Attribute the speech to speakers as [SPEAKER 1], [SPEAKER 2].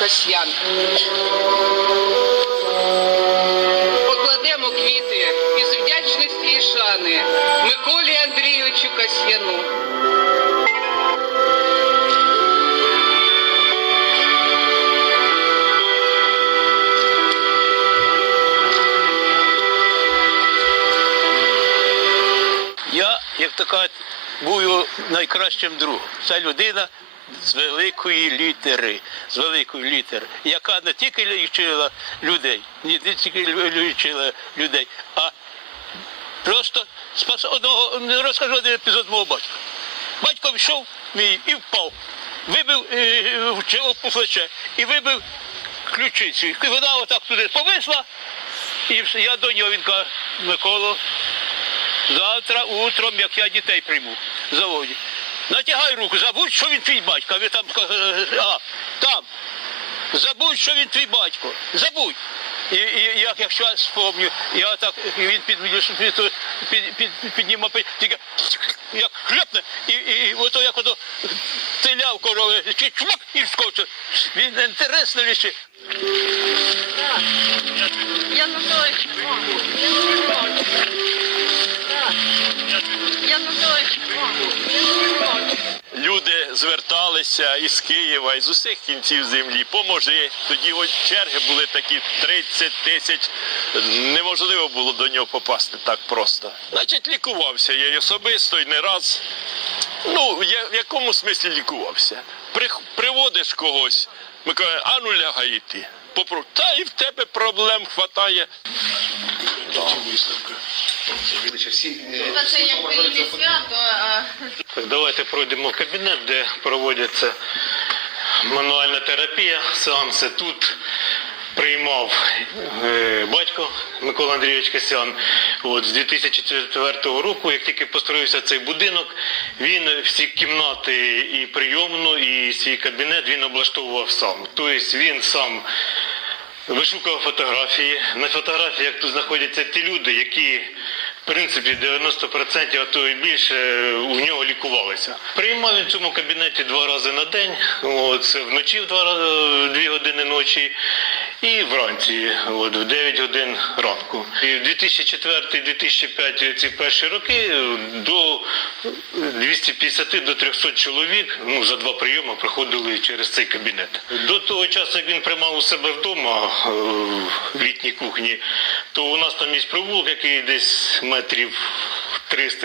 [SPEAKER 1] Касьян. Покладемо квіти із вдячності і шани Миколі Андрійовичу Касьяну.
[SPEAKER 2] Я, як така, був найкращим другом. Це людина з великої літери, з великої літери, яка не тільки лічила людей, не тільки лічила людей, а просто спас одного, не розкажу один епізод мого батька. Батько йшов мій і впав, вибив е, по плече і вибив ключицю. І вона отак туди повисла, і я до нього він каже, Миколо, Завтра утром, як я дітей прийму в заводі. Натягай руку, забудь, що він твій батько. Ви там е, а, там. Забудь, що він твій батько. Забудь. І, і як якщо я спомню, я так він під, під, під, під, піднімав, під- тільки як хлопне, і, і, і ото як ото теля в корови, чи чмак і вскочив. Він інтересно лічить.
[SPEAKER 3] Янукович. Янукович. Янукович.
[SPEAKER 4] Люди зверталися із Києва, із усіх кінців землі. Поможи. Тоді черги були такі 30 тисяч. Неможливо було до нього попасти так просто. Значить, лікувався я особисто і не раз. Ну, я в якому смислі лікувався? Прих- приводиш когось, ми кажемо, а ну лягай і ти. Попро... Та і в тебе проблем хватає.
[SPEAKER 3] Це якби не свято, а
[SPEAKER 5] Так, давайте пройдемо в кабінет, де проводиться мануальна терапія, сеанси. Тут приймав е, батько Микола Андрійович Касян. От, з 2004 року, як тільки построївся цей будинок, він всі кімнати і прийомну, і свій кабінет він облаштовував сам. Тобто він сам вишукав фотографії. На фотографіях тут знаходяться ті люди, які в принципі 90%, а то і більше у нього лікувалися. Приймав він в цьому кабінеті два рази на день. Це вночі в два рази, дві години ночі. І вранці, от, в 9 годин ранку. І в 2004-2005 ці перші роки до 250 до 300 чоловік ну, за два прийоми проходили через цей кабінет. До того часу, як він приймав у себе вдома е, в літній кухні, то у нас там є провулок, який десь метрів 300